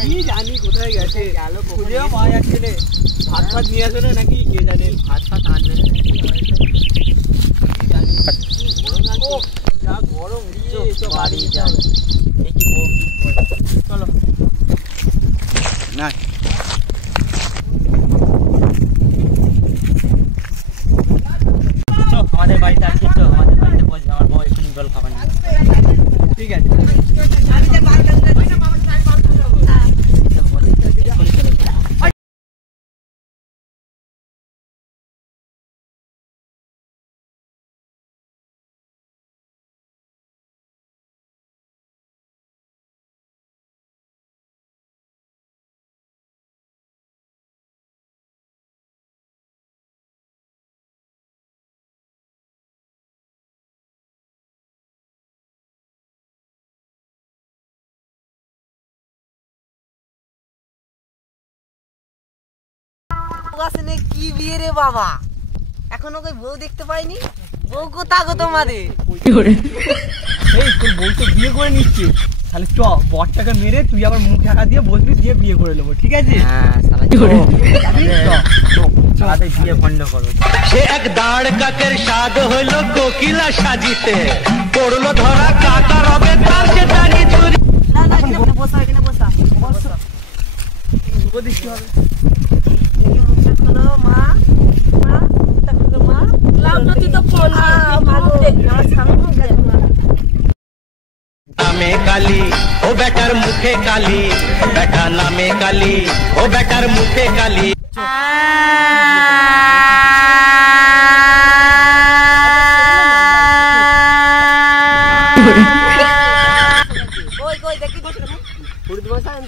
কি জানি কোথায় গেছে, খুঁজেও পাওয়া যাচ্ছে না। ভাত ফাত নিয়ে আসো না নাকি, কে জানে। ভাত ফাত আনবে না নাকি, যা গরম দিয়েছে। বাড়ি যাই দেখি বউ কি করে। চলো না আমাদের বাড়িতে আসছে তো, আমাদের বাড়িতে বসে আমার বউ এখানে জল খাবার না। ঠিক আছে কি বিয়ে রে বাবা, এখনো কই বউ দেখতে পাইনি। বউ কোথা গো তোমাদের? এই তোর বউ তো বিয়ে করে নিচ্ছে, তাহলে চ বরটাকে মেরে তুই আবার মুখ ঢাকা দিয়ে বসবি, দিয়ে বিয়ে করে নেবো। ঠিক আছে? হ্যাঁ সাথে বিয়ে বন্ধ করো। সে এক দাঁড় কাকের স্বাদ হইল কোকিলা সাজিতে, পড়লো ধরা কাকা রবে তার সে জানি চুরি। না না, এখানে বসা, এখানে বসা। উপদেশ হবে মা, নামে কালি ও বেটার মুখে কালি, বেটা নামে কালি ও বেটার মুখে কালি।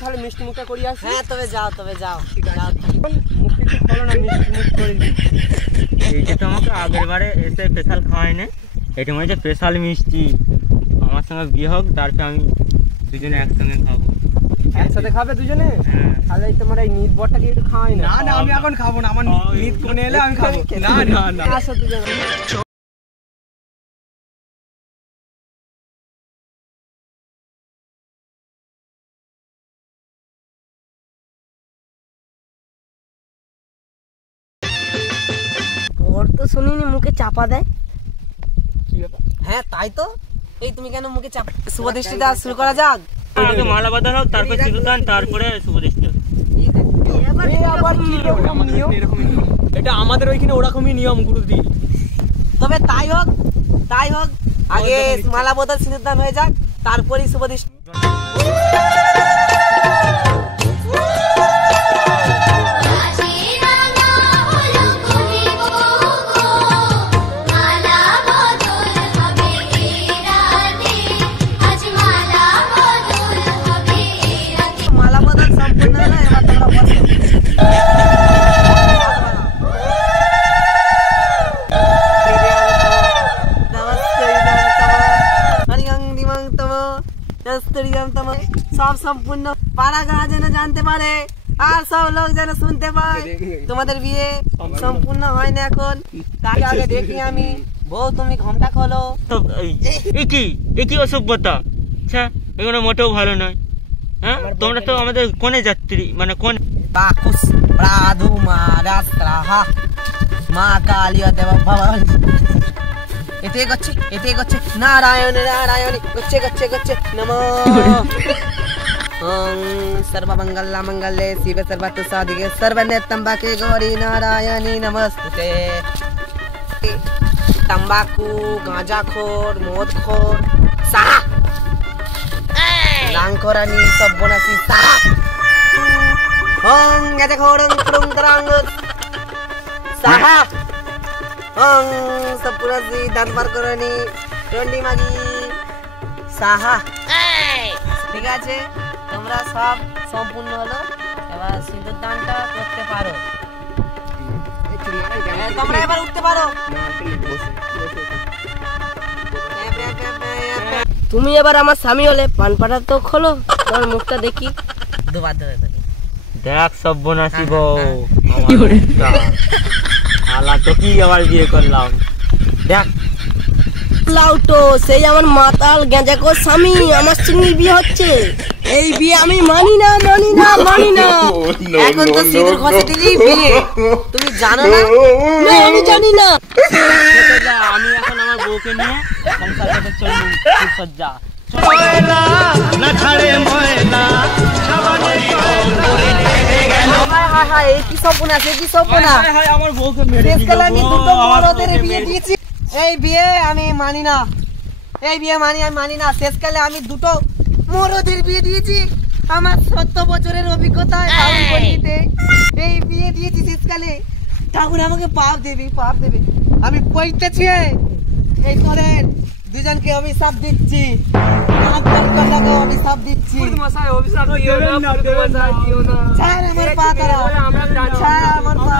তাহলে মিষ্টি মুখটা করি আসি। হ্যাঁ তবে যাও, তবে যাও। মুখটা একটু খোলো না, মিষ্টি মুখ করে দিই। এইটা তো আমাকে আগের বারে এসে স্পেশাল খাওয়াই না, এটা মনে হচ্ছে স্পেশাল মিষ্টি। আমার সঙ্গে বিয়ে হোক, তারপরে আমি দুজনে একসঙ্গে খাবো। একসাথে খাবে দুজনে? তাহলে তোমার এই নিট বরটাকে একটু খাওয়াই না। না আমি এখন খাবো না, আমার নিট কোনে এলে আমি খাবো। না না না, আসো দুজনে। ওর তো শুনিনি মুখে চাপা দেয়। কি ব্যাপার? হ্যাঁ তাই তো। এই তুমি কেন মুখে চাপা? শুভদৃষ্টিটা শুরু করা যাক। আগে মালা বাঁধা হোক, তারপর সিঁদুর দান, তারপরে শুভদৃষ্টি। এটা আমাদের ওইখানে ওরকমই নিয়ম গুরুদি। তবে তাই হোক, তাই হোক। আগে মালা বদল সিঁদুর দান হয়ে যাক, তারপরেই শুভদৃষ্টি। সব সম্পূর্ণ পাড়া গাঁ যেন জানতে পারে, আর সব লোক যেন শুনতে পায় তোমাদের বিয়ে সম্পূর্ণ হয় না এখন। তাকে আগে দেখি আমি। বউ তুমি ঘোমটা খোলো। কি অসভ্যতা! আচ্ছা এগুলো মোটেও ভালো নয়। হ্যাঁ তোমরা তো আমাদের কোনে যাত্রী, মানে কোন বাকুস প্রাদু মারাস্ত্রাহা মা কালিয়া দেব ভবানী। এতে গচ্ছে, এতে গচ্ছে। নারায়ণ নারায়ণ গচ্ছে গচ্ছে গচ্ছে। নমো ওং सर्वमंगल मंगले शिवे सर्वतु साधिके सर्वने तंबाके गौरी नारायणी नमस्ते। तंबाकू, गांजाखोर, मदखोर साहा, लांकोरानी सब बनासी साहा। ओं गांजाखोर कुरुंग तरंग साहा। ओं सब पुरासी दानपार करनी रंडी मागी साहा। ঠিক আছে, তোমরা সব সম্পূর্ণ হলো, এবার সিঁদুর দানটা করতে পারো। তোমরা এবার উঠতে পারো। তুমি এবার আমার স্বামী হলে পান পাটা তো খোলো, তোমার মুখটা দেখি। দুবার ধরে দেখ সব্যনাশী বউ, শালা তো কি আবার বিয়ে করলাম। দেখ লাউটো সেই আমার মাতাল গেঁজাকো স্বামী, আমার সঙ্গে বিয়ে হচ্ছে। এই বিয়ে আমি মানি না। এখন তো সিঁদুর ঘষে দিলেই বিয়ে, তুমি জানো না? না, আমি জানি না। যা, আমি এখন আমার বউকে নিয়ে সংসার করতে চললুম ফুলসজ্জা। না ছাড়ে ময়না হায়, এই কি সর্বনাশ, এই কি সর্বনাশ। হায় হায়, আমার বউকে মেরে দিল শেষকালে আমি গো, দুটো আমার মরদের বউকে বিয়ে মেরে দিয়েছি। এই বিয়ে আমি মানি না, এই বিয়ে আমি মানি না। শেষকালে আমি দুটো মরদের বিয়ে দিয়েছি। আমার 70 বছরের অভিজ্ঞতায় এই বিয়ে দিয়েছি শেষকালে। ঠাকুর আমাকে পাপ দেবে। আমি পড়তেছি, এই তোদের দুজনকে অভিশাপ দিচ্ছি। অভিশাপ দিচ্ছি। ছাড় আমার পা, ছাড় আমার পা,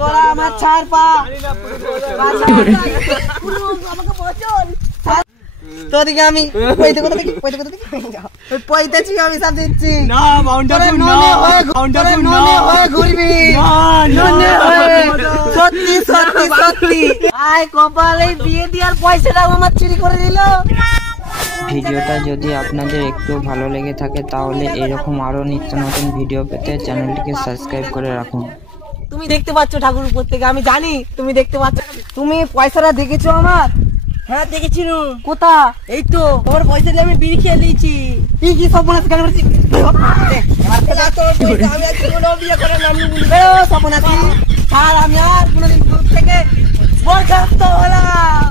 তোরা আমার ছাড় পা। তোদিকে আমি পইতেছি, অভিশাপ দিচ্ছি। ঘুরবি সত্যি। আয় কপালে বিয়ে দেওয়ার পয়সাটাও আমার চুরি করে দিল। ভিডিওটা যদি আপনাদের একটু ভালো লেগে থাকে তাহলে এরকম আরো নিত্য নতুন ভিডিও পেতে চ্যানেলটিকে সাবস্ক্রাইব করে রাখুন। তুমি দেখতে পাচ্ছ ঠাকুর উপর থেকে, আমি জানি তুমি দেখতে পাচ্ছ। তুমি পয়সাটা দেখেছো আমার? হ্যাঁ দেখেছি। কোথা? এই তো তোমার পয়সা দিয়ে আমি বিড়ি খেয়ে দিয়েছি। কি সব মনে আছে? আমি আর কোনোদিন থেকে বরখাস্ত হলাম।